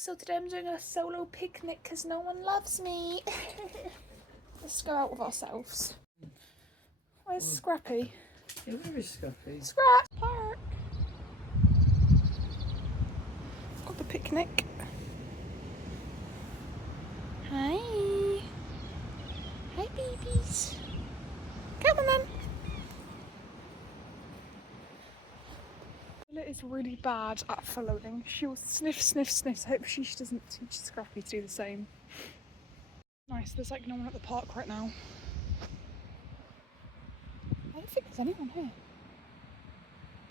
So today I'm doing a solo picnic because no one loves me. Let's go out with ourselves. Where's Scrappy? Yeah, where is Scrappy? Scrap! Park! Got the picnic. Hi! Hi babies! Come on then! Bella is really bad at following. She will sniff, sniff, sniff. So hopefully she doesn't teach Scrappy to do the same. Nice, there's like no one at the park right now. I don't think there's anyone here.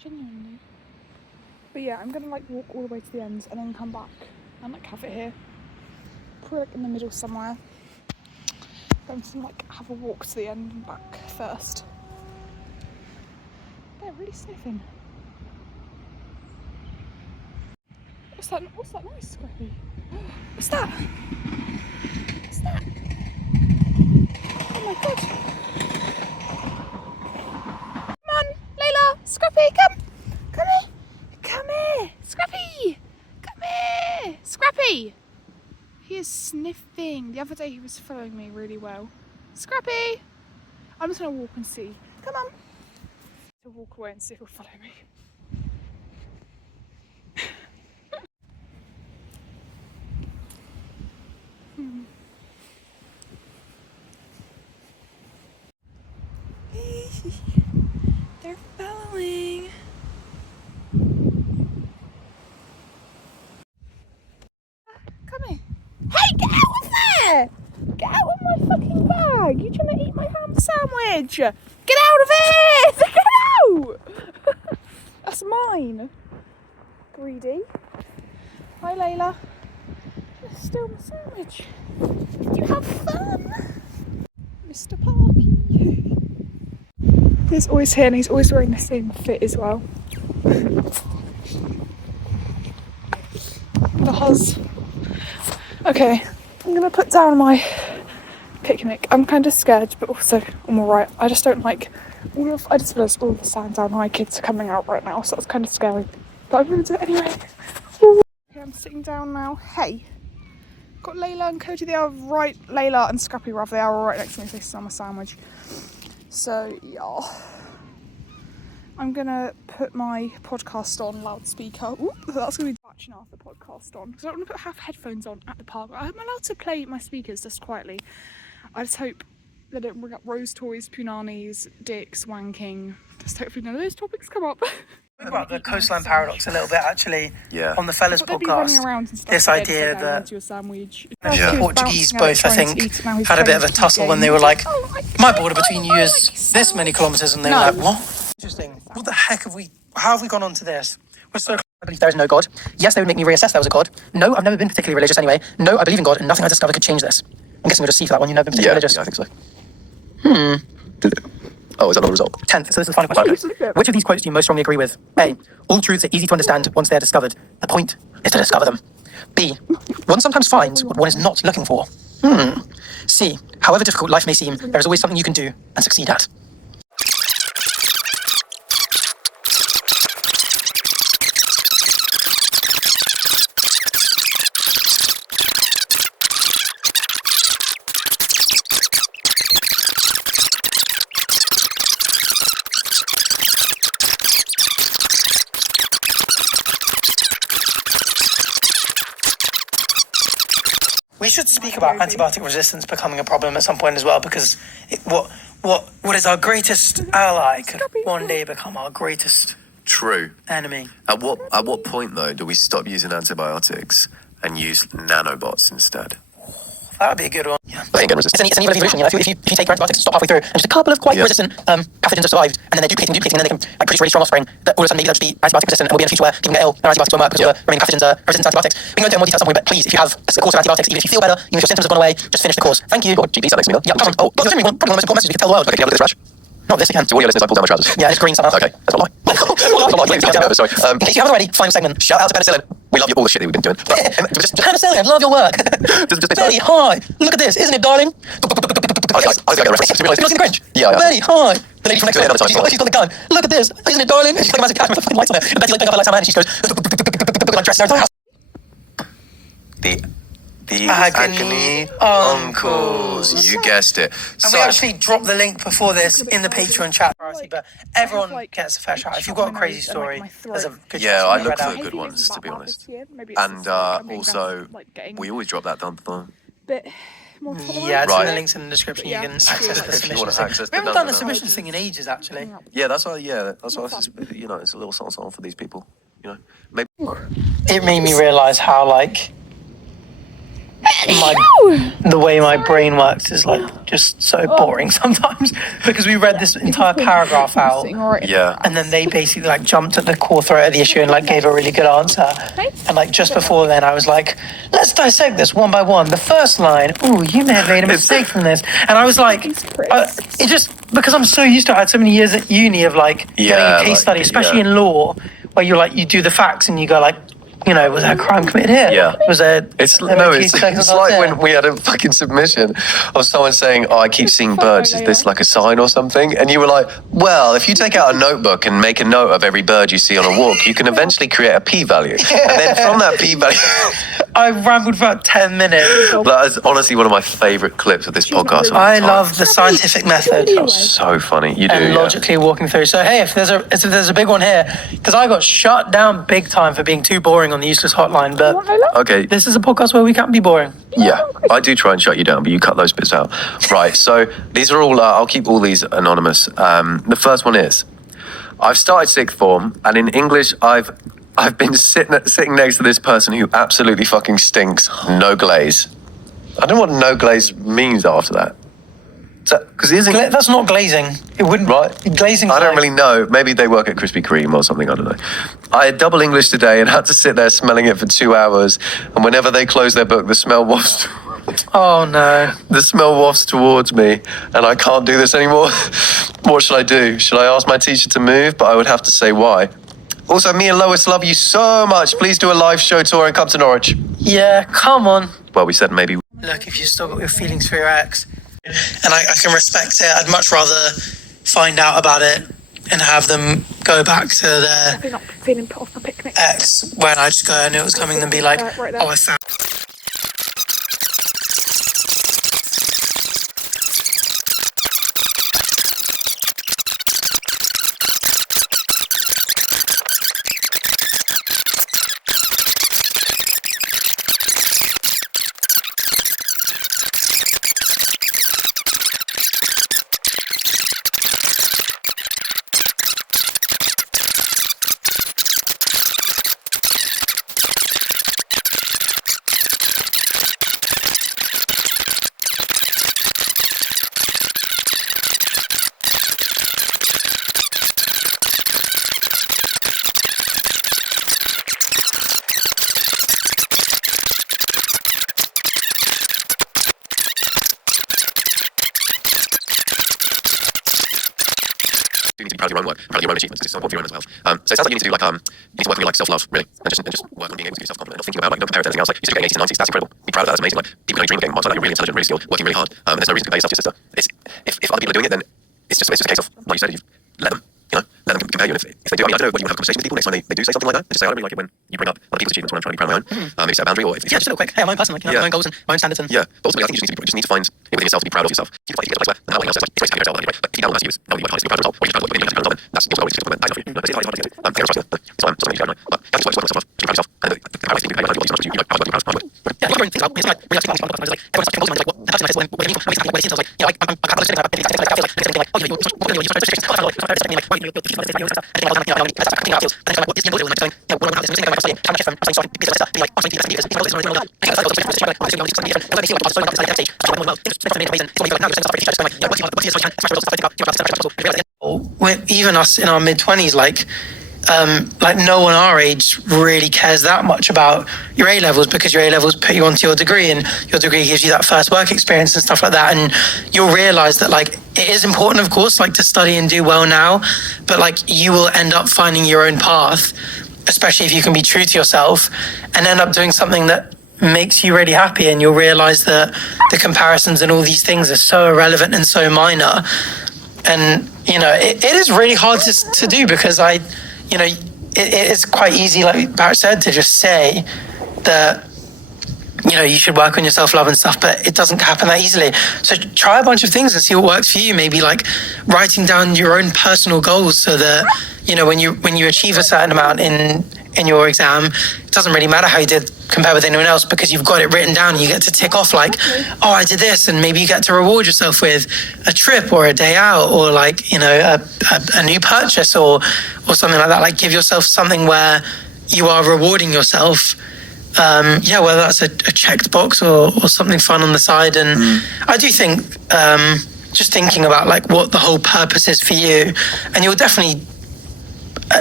Genuinely. But yeah, I'm gonna like walk all the way to the end and then come back and like have it here. Probably like in the middle somewhere. Going to like have a walk to the end and back first. They're really sniffing. What's that noise, Scrappy? What's that? What's that? Oh my god. Come on, Layla, Scrappy, come. Come here. Come here. Scrappy. Come here. Scrappy. He is sniffing. The other day he was following me really well. Scrappy. I'm just going to walk and see. Come on. To walk away and see if he'll follow me. They're following. Come here. Hey, get out of there! Get out of my fucking bag! You trying to eat my ham sandwich? Get out of it! Get out! That's mine. Greedy. Hi, Layla. You stole my sandwich. You have fun, Mr. Parky. He's always here and he's always wearing the same fit as well. The huzz. Okay, I'm gonna put down my picnic. I'm kind of scared, but also I'm alright. I just don't like I just realised all the sound down my kids are coming out right now, so it's kind of scary. But I'm gonna do it anyway. Okay, I'm sitting down now. Hey. Got Layla and Cody, they are right, Layla and Scrappy rather, they are right next to me facing on my sandwich. So yeah, I'm gonna put my podcast on loudspeaker. Ooh, that's gonna be watching after the podcast on because I don't want to have headphones on at the park. I'm allowed to play my speakers just quietly. I just hope they don't bring up rose toys, punanis, dicks, wanking. Just hopefully none of those topics come up. Talk about the coastline paradox a little bit, actually. Yeah. On the Fellas podcast, this idea that Yeah. Portuguese both, I think, had a bit of a tussle when they were like, my border between you is this many kilometres, and they were like, what? Interesting. What the heck how have we gone on to this? We're so I believe there is no God. Yes, they would make me reassess there was a God. No, I've never been particularly religious anyway. No, I believe in God, and nothing I discover could change this. I'm guessing we'll just see for that one. You've never been particularly religious. Yeah, I think so. Did it? Oh, is that not a result? 10th, so this is the final question. Okay. Which of these quotes do you most strongly agree with? A. All truths are easy to understand once they are discovered. The point is to discover them. B. One sometimes finds what one is not looking for. C. However difficult life may seem, there is always something you can do and succeed at. We should speak about antibiotic resistance becoming a problem at some point as well, because what is our greatest ally could one day become our greatest True. enemy. At what point, though, do we stop using antibiotics and use nanobots instead? That would be a good one. Yeah. They ain't gonna resist. It's an evil evolution, you know. If you take your antibiotics and stop halfway through, and just a couple of quite resistant pathogens have survived, and then they're duplicating, and then they can produce really strong offspring, that all of a sudden maybe they'll just be antibiotic resistant, and we'll be in a future where people get ill, and antibiotics won't work because the remaining pathogens are resistant to antibiotics. We can go into more detail at some point, but please, if you have a course of antibiotics, even if you feel better, even if your symptoms have gone away, just finish the course. Thank you. God, GP, that makes me ill. Yeah, come on. Oh, probably one of the most important messages we can tell the world. Okay, can you have a look at this rash? Not this, you can. To all your listeners, I pulled down my trousers. Yeah, it's green somehow. Okay, that's not a lie. That's not a lie. Please, sorry. In case you haven't already, final segment. Shout out to penicillin. We love all the shit that we've been doing. Penicillin, I love your work. Betty, hi. Look at this, isn't it, darling? I think I get the reference. You've not seen the Grinch? Yeah, yeah. Betty, hi. The lady from next door. Another time, She's got the gun. Look at this, isn't it, darling? She's like a massive cat with fucking lights on it. And Betty's like picking up her lights on her hand and she goes, like dressed in her house. The Agony Uncles. You guessed it. And we actually dropped the link before this in the Patreon chat, but everyone gets a fair shout. If you've got a crazy story, there's a good Yeah, chance I you'll look get for out. good ones, to be honest. And also, we always drop that down below. Yeah, it's in the links in the description. You can access the If you want submissions to thing. access We haven't the done a submissions thing in ages, actually. Yeah, that's why. You know, it's a little song for these people. You know, maybe. It made me realise how, like, the way my brain works is, like, just so boring sometimes. Because we read this entire paragraph out. Yeah. And then they basically like jumped at the core thread of the issue and like gave a really good answer. And like just before then I was like, let's dissect this one by one. The first line, ooh, you may have made a mistake from this. And I was like, it just, because I'm so used to it, I had so many years at uni of like getting a case study, especially in law, where you do the facts and you go like, you know, was there a crime committed here? Yeah. Was there... It's like when we had a fucking submission of someone saying, oh, I keep seeing birds. Is this like a sign or something? And you were like, well, if you take out a notebook and make a note of every bird you see on a walk, you can eventually create a p-value. And then from that p-value... I rambled for about 10 minutes. That is honestly one of my favourite clips of this podcast. I love the scientific method. That was so funny. You do, and logically walking through. So hey, if there's a big one here, because I got shut down big time for being too boring on the useless hotline, but Okay. this is a podcast where we can't be boring. Yeah, I do try and shut you down, but you cut those bits out. Right, so these are all, I'll keep all these anonymous. The first one is, I've started sixth form, and in English, I've been sitting next to this person who absolutely fucking stinks. No glaze. I don't know what no glaze means after that. Because That's not glazing. It wouldn't. Right. Glazing. I don't really know. Maybe they work at Krispy Kreme or something. I don't know. I had double English today and had to sit there smelling it for 2 hours. And whenever they close their book, the smell wafts. Oh no. The smell wafts towards me, and I can't do this anymore. What should I do? Should I ask my teacher to move? But I would have to say why. Also, me and Lois love you so much. Please do a live show tour and come to Norwich. Yeah, come on. Well, we said maybe. Look, if you've still got your feelings for your ex, and I can respect it, I'd much rather find out about it and have them go back to their not feeling put off my picnic. ex when I just go, I knew it was coming, than be like, Right there. oh, I found. You need to be proud of your own work, proud of your own achievements. This is so important for your own mental health. So it sounds like you need to do you need to work on your self-love, really, and just work on being able to give yourself confidence. Not thinking about don't compare it to anything else. Like, you're still getting 80s and 90s, that's incredible. Be proud of that, that's amazing. Like, people can only dream of getting marks like that. You're really intelligent, really skilled, working really hard. And there's no reason to compare yourself to your sister. If other people are doing it, then it's just a case of, like you said, you let them. Let them compare you. And if they do, I don't know, when you have a conversation with people next time they do say something like that, and just say, I don't really like it when you bring up other people's achievements when I'm trying to be proud of my own. Maybe set a boundary, or if Yeah, just a little quick. Hey, I'm my own person, like, my own goals and my own standards. And yeah, but ultimately, I think you just need to find it within yourself to be proud of yourself. You can find it to get to a place where how else is like, it's great to have yourself, but deep down that's you. Now you work hard to be proud of yourself, or you proud of what you're doing, and that's also always just that enough for you. It's hard to get. It's something you don't know. But you have to work on yourself, be proud of yourself, and the proud thing you proud of yourself, you proud of yourself. Yeah, you're things out. It's like really like everyone's starting like what the person is when you when it's like I can't understand like oh you're even us in our mid-20s, like no one our age really cares that much about your A-levels, because your A-levels put you onto your degree, and your degree gives you that first work experience and stuff like that. And you'll realize that like it is important, of course, like to study and do well now, but like you will end up finding your own path, especially if you can be true to yourself, and end up doing something that makes you really happy. And you'll realize that the comparisons and all these things are so irrelevant and so minor. And it is really hard to do, because it's quite easy, like Barrett said, to just say that you know, you should work on your self-love and stuff, but it doesn't happen that easily. So try a bunch of things and see what works for you. Maybe like writing down your own personal goals so that, you know, when you achieve a certain amount in your exam, it doesn't really matter how you did compared with anyone else, because you've got it written down and you get to tick off like, oh, I did this. And maybe you get to reward yourself with a trip or a day out or like, you know, a new purchase or something like that. Like give yourself something where you are rewarding yourself. Whether that's a checked box or something fun on the side. And I do think just thinking about like what the whole purpose is for you, and you'll definitely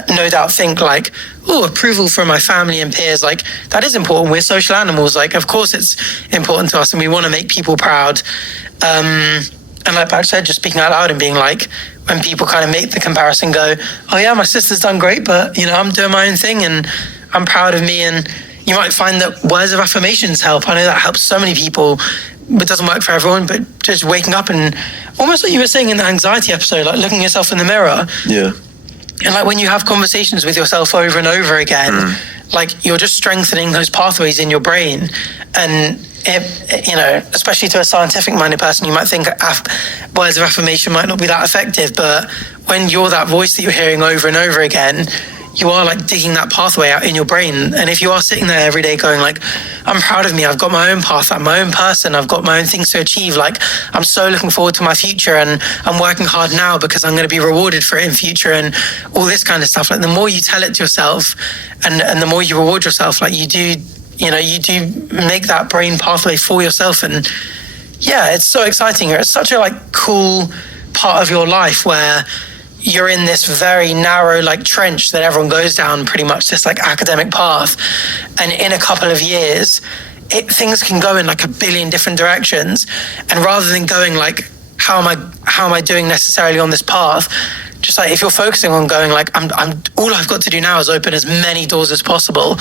no doubt think like, oh, approval from my family and peers, like that is important. We're social animals. Like, of course it's important to us and we want to make people proud. And like Badge said, just speaking out loud and being like, when people kind of make the comparison, go, oh yeah, my sister's done great, but you know, I'm doing my own thing and I'm proud of me. And you might find that words of affirmations help. I know that helps so many people, but it doesn't work for everyone. But just waking up and almost like you were saying in the anxiety episode, like looking yourself in the mirror. Yeah. And like when you have conversations with yourself over and over again, like you're just strengthening those pathways in your brain. And it, you know, especially to a scientific-minded person, you might think words of affirmation might not be that effective, but when you're that voice that you're hearing over and over again, you are like digging that pathway out in your brain. And if you are sitting there every day going like, I'm proud of me, I've got my own path, I'm my own person, I've got my own things to achieve, like I'm so looking forward to my future and I'm working hard now because I'm going to be rewarded for it in future and all this kind of stuff. Like the more you tell it to yourself and the more you reward yourself, like you do make that brain pathway for yourself. And yeah, it's so exciting. It's such a like cool part of your life where you're in this very narrow like trench that everyone goes down, pretty much this like academic path, and in a couple of years things can go in like a billion different directions. And rather than going like, how am I doing necessarily on this path, just like if you're focusing on going like, I'm all I've got to do now is open as many doors as possible,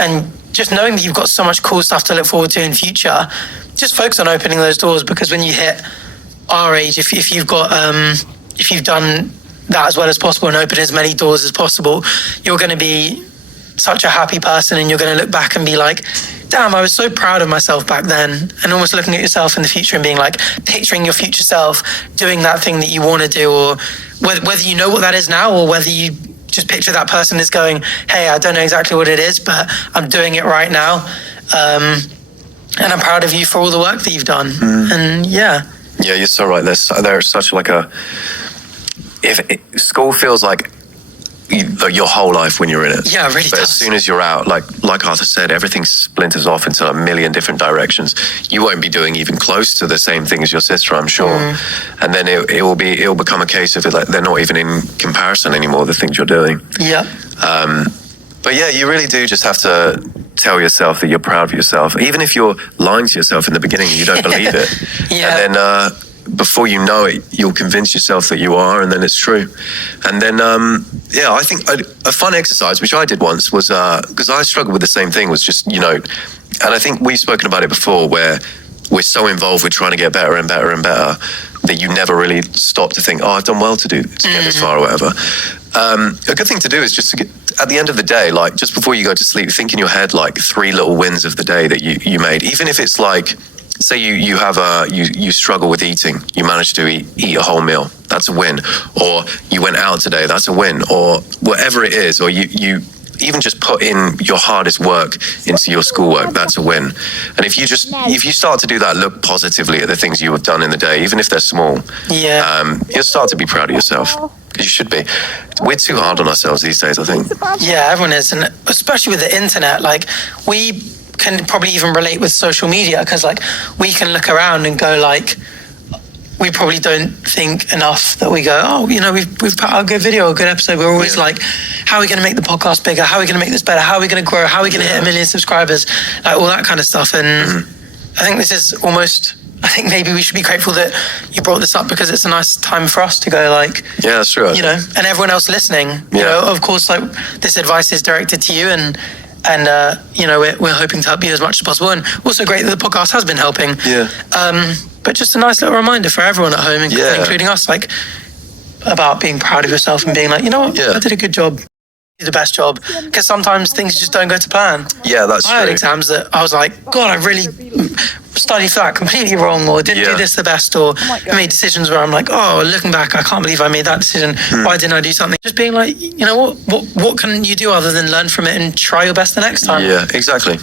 and just knowing that you've got so much cool stuff to look forward to in future, just focus on opening those doors. Because when you hit our age, if you've done that as well as possible and open as many doors as possible, you're going to be such a happy person, and you're going to look back and be like, damn, I was so proud of myself back then. And almost looking at yourself in the future and being like, picturing your future self doing that thing that you want to do, or whether you know what that is now or whether you just picture that person as going, hey, I don't know exactly what it is, but I'm doing it right now. And I'm proud of you for all the work that you've done. And yeah, you're so right. There's such like school feels like your whole life when you're in it. Yeah, it really but does. As soon as you're out, like Arthur said, everything splinters off into a million different directions. You won't be doing even close to the same thing as your sister, I'm sure. And then it'll become a case of it, like they're not even in comparison anymore, the things you're doing. Yeah. But yeah, you really do just have to tell yourself that you're proud of yourself. Even if you're lying to yourself in the beginning, you don't believe it. Yeah. And then before you know it, you'll convince yourself that you are, and then it's true. And then, I think a fun exercise, which I did once, was, because I struggled with the same thing, was just, and I think we've spoken about it before, where we're so involved with trying to get better and better and better that you never really stop to think, oh, I've done well to get this far or whatever. A good thing to do is just to get, at the end of the day, like just before you go to sleep, think in your head like 3 little wins of the day that you made. Even if it's like, say you struggle with eating, you managed to eat a whole meal, that's a win. Or you went out today, that's a win. Or whatever it is, or you even just put in your hardest work into your schoolwork, that's a win. And if you start to do that, look positively at the things you have done in the day, even if they're small, you'll start to be proud of yourself, because you should be. We're too hard on ourselves these days, I think. Yeah, everyone is, and especially with the internet, like we can probably even relate with social media, because like we can look around and go like, we probably don't think enough that we go, oh, we've put out a good video, a good episode. We're always like, how are we going to make the podcast bigger? How are we going to make this better? How are we going to grow? How are we going to hit 1 million subscribers? Like all that kind of stuff. And I think this is I think maybe we should be grateful that you brought this up, because it's a nice time for us to go like, yeah, that's true. And everyone else listening, of course, like this advice is directed to you, and we're hoping to help you as much as possible. And also great that the podcast has been helping. Yeah. But just a nice little reminder for everyone at home, including us, like about being proud of yourself and being like, you know what, I did a good job. do the best job, because sometimes things just don't go to plan. Yeah, that's I had true. exams that I was like, God, I really studied for that completely wrong, or didn't do this the best, or I made decisions where I'm like, oh, looking back, I can't believe I made that decision. Why didn't I do something? Just being like, you know what can you do other than learn from it and try your best the next time? Yeah, exactly.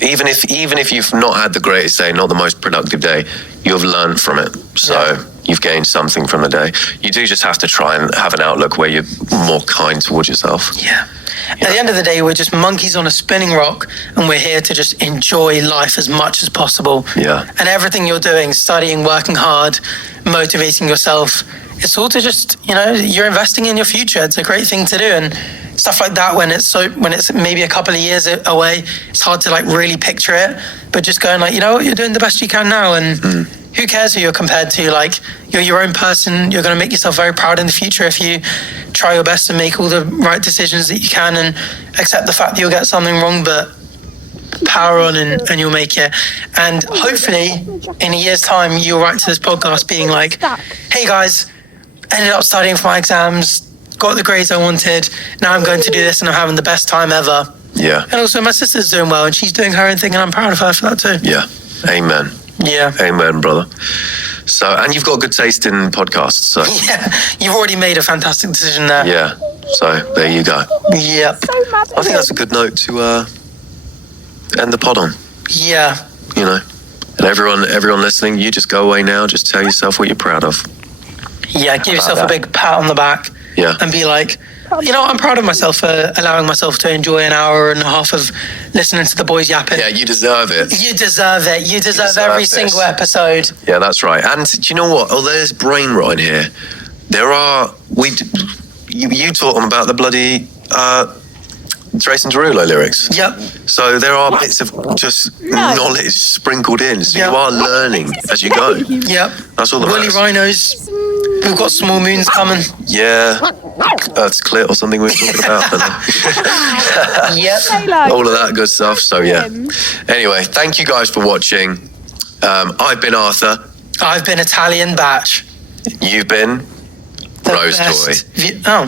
Even if you've not had the greatest day, not the most productive day, you've learned from it. So you've gained something from the day. You do just have to try and have an outlook where you're more kind towards yourself. Yeah. At the end of the day, we're just monkeys on a spinning rock, and we're here to just enjoy life as much as possible. Yeah. And everything you're doing, studying, working hard, motivating yourself, it's all to just, you're investing in your future. It's a great thing to do. And stuff like that, when it's maybe a couple of years away, it's hard to like really picture it. But just going like, you're doing the best you can now, and who cares who you're compared to? Like, you're your own person. You're going to make yourself very proud in the future if you try your best to make all the right decisions that you can, and accept the fact that you'll get something wrong, but power on and you'll make it. And hopefully in a year's time, you'll write to this podcast being like, hey guys, ended up studying for my exams, got the grades I wanted, now I'm going to do this and I'm having the best time ever. Yeah. And also my sister's doing well and she's doing her own thing, and I'm proud of her for that too. Yeah. Amen. Yeah. Amen, brother. So, and you've got good taste in podcasts, so. Yeah, you've already made a fantastic decision there. Yeah. So, there you go. Yep. I think that's a good note to end the pod on. Yeah. And everyone listening, you just go away now, just tell yourself what you're proud of. Yeah, give yourself a big pat on the back. Yeah. And be like, I'm proud of myself for allowing myself to enjoy an hour and a half of listening to the boys yapping. Yeah, you deserve it. You deserve it. You deserve every single episode. Yeah, that's right. And do you know what? Oh, there's brain rot in here. You taught them about the bloody Trace and Derulo lyrics. Yep. So there are bits of just knowledge sprinkled in. So you are learning as you go. Yep. That's all that Woolly matters. rhinos. We've got small moons coming. Yeah. Earth's clit or something we were talking about. I don't know. Yep. All of that good stuff. So yeah. Anyway, thank you guys for watching. I've been Arthur. I've been Italian Batch. You've been The Rose best Toy.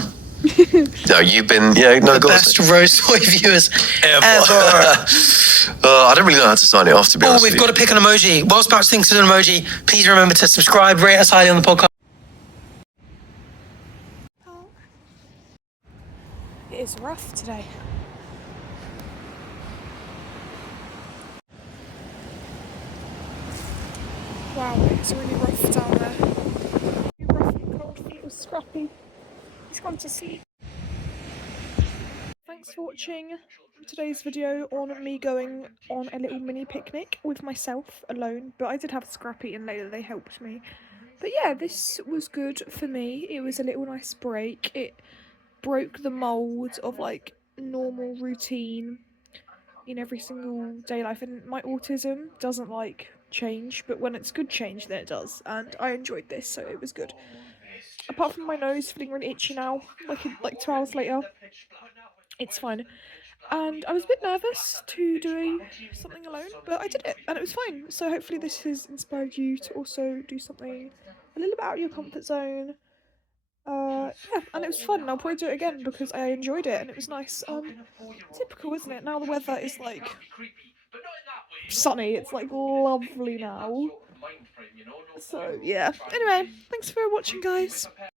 No, you've been the best Rose Toy viewers ever. I don't really know how to sign it off, to be honest. We've got to pick an emoji. Whilst Batch thinks of an emoji, please remember to subscribe, rate us highly on the podcast. It is rough today. Wow, it's really rough down there. Really rough and cold for little Scrappy. He's gone to sleep. Thanks for watching today's video on me going on a little mini picnic with myself alone, but I did have Scrappy and Layla, they helped me. But yeah, this was good for me. It was a little nice break. It broke the mould of like normal routine in every single day life, and my autism doesn't like change, but when it's good change then it does, and I enjoyed this, so it was good. Apart from my nose feeling really itchy now, like 2 hours later, it's fine. And I was a bit nervous to do something alone, but I did it and it was fine. So hopefully this has inspired you to also do something a little bit out of your comfort zone. Yeah, and it was fun, and I'll probably do it again because I enjoyed it and it was nice. Typical, isn't it? Now the weather is like sunny, it's like lovely now. So yeah. Anyway, thanks for watching, guys.